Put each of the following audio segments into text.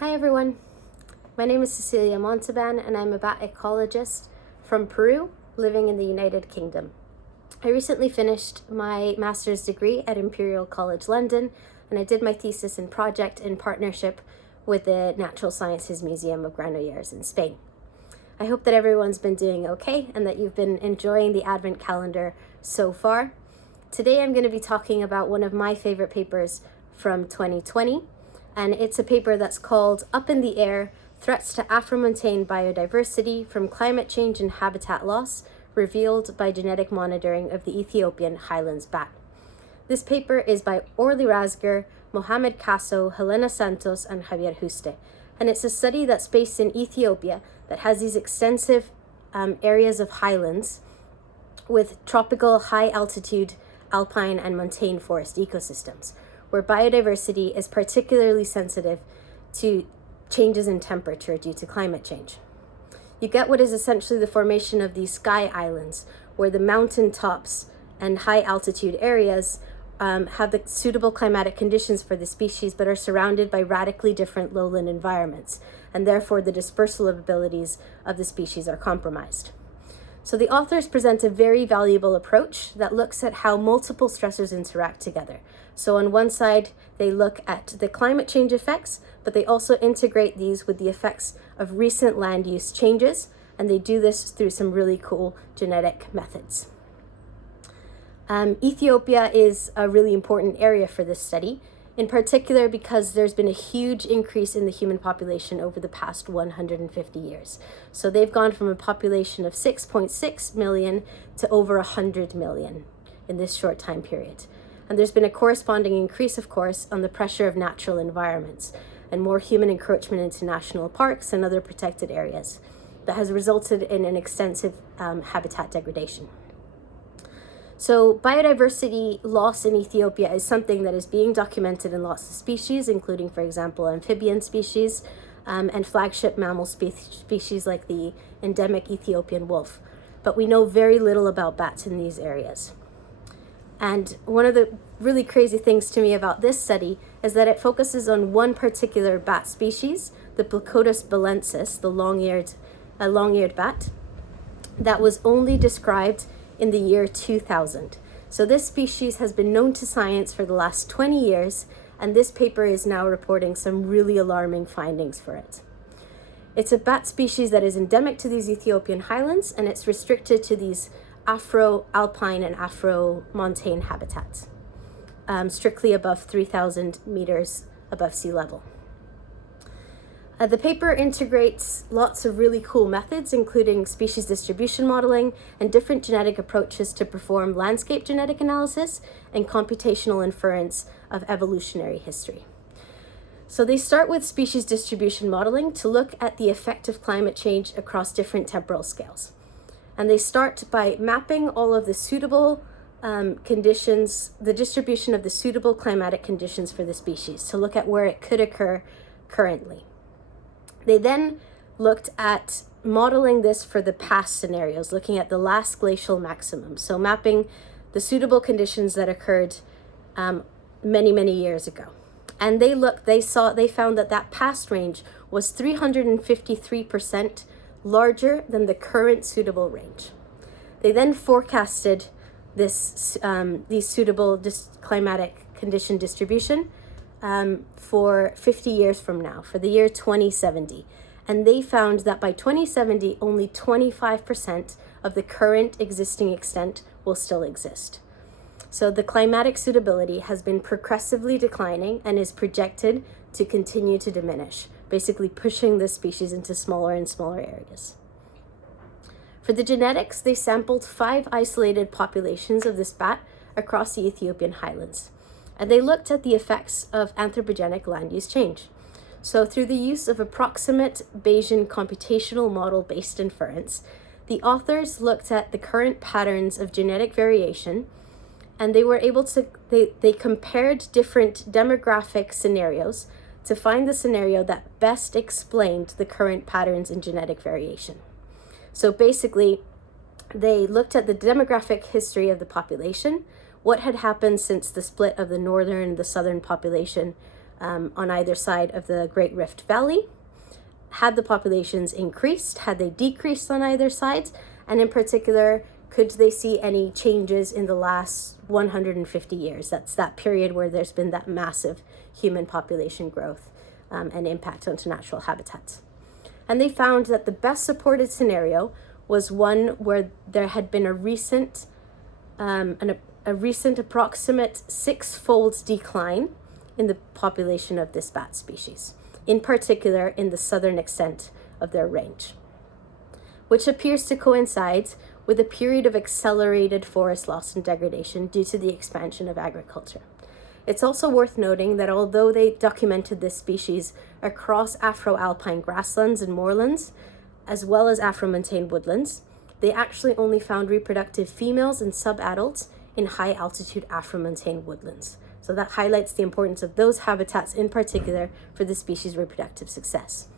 Hi everyone, my name is Cecilia Montauban and I'm a bat ecologist from Peru living in the United Kingdom. I recently finished my master's degree at Imperial College London and I did my thesis and project in partnership with the Natural Sciences Museum of Granollers in Spain. I hope that everyone's been doing okay and that you've been enjoying the Advent calendar so far. Today I'm going to be talking about one of my favorite papers from 2020. And it's a paper that's called Up in the Air, Threats to Afromontane Biodiversity from Climate Change and Habitat Loss, revealed by genetic monitoring of the Ethiopian highlands bat. This paper is by Orly Razger, Mohamed Kasso, Helena Santos, and Javier Juste. And it's a study that's based in Ethiopia that has these extensive areas of highlands with tropical high altitude alpine and montane forest ecosystems, where biodiversity is particularly sensitive to changes in temperature due to climate change. You get what is essentially the formation of these sky islands, where the mountain tops and high altitude areas have the suitable climatic conditions for the species, but are surrounded by radically different lowland environments, and therefore the dispersal abilities of the species are compromised. So the authors present a very valuable approach that looks at how multiple stressors interact together. So on one side, they look at the climate change effects, but they also integrate these with the effects of recent land use changes, and they do this through some really cool genetic methods. Ethiopia is a really important area for this study, in particular because there's been a huge increase in the human population over the past 150 years. So they've gone from a population of 6.6 million to over 100 million in this short time period. And there's been a corresponding increase, of course, on the pressure of natural environments and more human encroachment into national parks and other protected areas that has resulted in an extensive habitat degradation. So biodiversity loss in Ethiopia is something that is being documented in lots of species, including, for example, amphibian species and flagship mammal species like the endemic Ethiopian wolf. But we know very little about bats in these areas. And one of the really crazy things to me about this study is that it focuses on one particular bat species, the Placotus balensis, the long-eared bat, that was only described in the year 2000. So this species has been known to science for the last 20 years, and this paper is now reporting some really alarming findings for it. It's a bat species that is endemic to these Ethiopian highlands, and it's restricted to these Afro-alpine and Afro-montane habitats, strictly above 3,000 meters above sea level. The paper integrates lots of really cool methods, including species distribution modeling and different genetic approaches to perform landscape genetic analysis and computational inference of evolutionary history. So they start with species distribution modeling to look at the effect of climate change across different temporal scales. And they start by mapping all of the suitable conditions, the distribution of the suitable climatic conditions for the species to look at where it could occur currently. They then looked at modeling this for the past scenarios, looking at the last glacial maximum. So mapping the suitable conditions that occurred many years ago. And they found that past range was 353% larger than the current suitable range. They then forecasted these suitable climatic condition distribution for 50 years from now, for the year 2070. And they found that by 2070, only 25% of the current existing extent will still exist. So the climatic suitability has been progressively declining and is projected to continue to diminish, basically pushing this species into smaller and smaller areas. For the genetics, they sampled 5 isolated populations of this bat across the Ethiopian highlands. And they looked at the effects of anthropogenic land use change. So through the use of approximate Bayesian computational model-based inference, the authors looked at the current patterns of genetic variation, and they were able to, they compared different demographic scenarios to find the scenario that best explained the current patterns in genetic variation. So basically, they looked at the demographic history of the population, what had happened since the split of the northern and the southern population on either side of the Great Rift Valley. Had the populations increased? Had they decreased on either side? And in particular, could they see any changes in the last 150 years? That's that period where there's been that massive human population growth and impact onto natural habitats. And they found that the best supported scenario was one where there had been a recent approximate 6-fold decline in the population of this bat species, in particular in the southern extent of their range, which appears to coincide with a period of accelerated forest loss and degradation due to the expansion of agriculture. It's also worth noting that although they documented this species across Afro-alpine grasslands and moorlands, as well as Afro-montane woodlands, they actually only found reproductive females and subadults in high-altitude Afro-montane woodlands. So that highlights the importance of those habitats in particular for the species' reproductive success.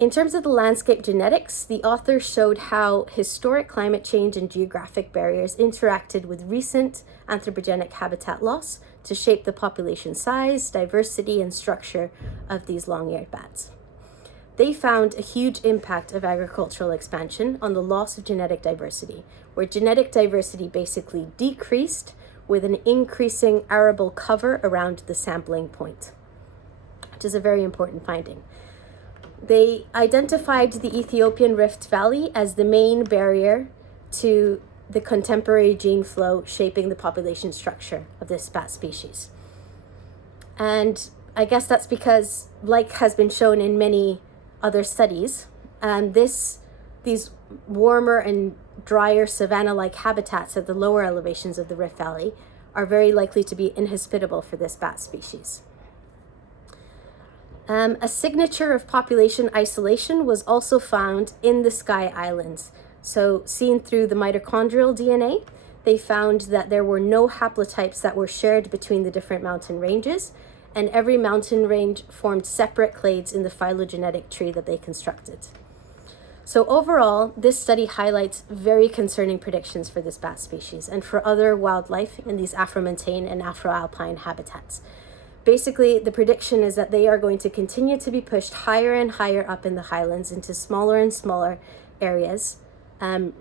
In terms of the landscape genetics, the authors showed how historic climate change and geographic barriers interacted with recent anthropogenic habitat loss to shape the population size, diversity, and structure of these long-eared bats. They found a huge impact of agricultural expansion on the loss of genetic diversity, where genetic diversity basically decreased with an increasing arable cover around the sampling point, which is a very important finding. They identified the Ethiopian Rift Valley as the main barrier to the contemporary gene flow shaping the population structure of this bat species. And I guess that's because, like has been shown in many other studies, these warmer and drier savanna-like habitats at the lower elevations of the Rift Valley are very likely to be inhospitable for this bat species. A signature of population isolation was also found in the Sky Islands. So seen through the mitochondrial DNA, they found that there were no haplotypes that were shared between the different mountain ranges, and every mountain range formed separate clades in the phylogenetic tree that they constructed. So overall, this study highlights very concerning predictions for this bat species and for other wildlife in these Afro-montane and Afro-alpine habitats. Basically, the prediction is that they are going to continue to be pushed higher and higher up in the highlands into smaller and smaller areas. And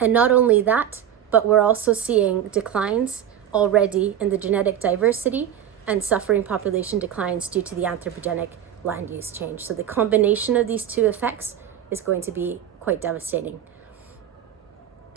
not only that, but we're also seeing declines already in the genetic diversity and suffering population declines due to the anthropogenic land use change. So the combination of these two effects is going to be quite devastating.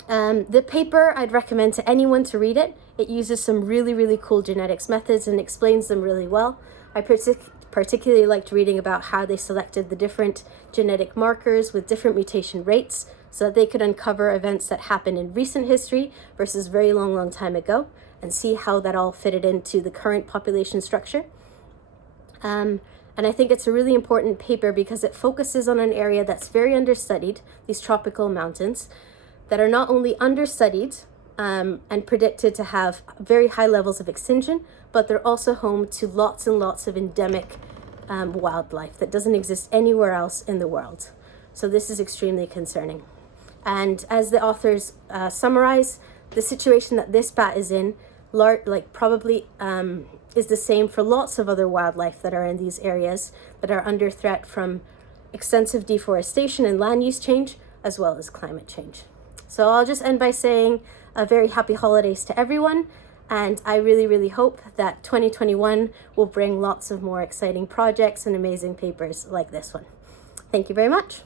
The paper, I'd recommend to anyone to read it. It uses some really, really cool genetics methods and explains them really well. I particularly liked reading about how they selected the different genetic markers with different mutation rates so that they could uncover events that happened in recent history versus very long time ago and see how that all fitted into the current population structure. And I think it's a really important paper because it focuses on an area that's very understudied, these tropical mountains, that are not only understudied and predicted to have very high levels of extinction, but they're also home to lots and lots of endemic wildlife that doesn't exist anywhere else in the world. So this is extremely concerning. And as the authors summarize, the situation that this bat is in probably is the same for lots of other wildlife that are in these areas that are under threat from extensive deforestation and land use change, as well as climate change. So I'll just end by saying a very happy holidays to everyone. And I really, really hope that 2021 will bring lots of more exciting projects and amazing papers like this one. Thank you very much.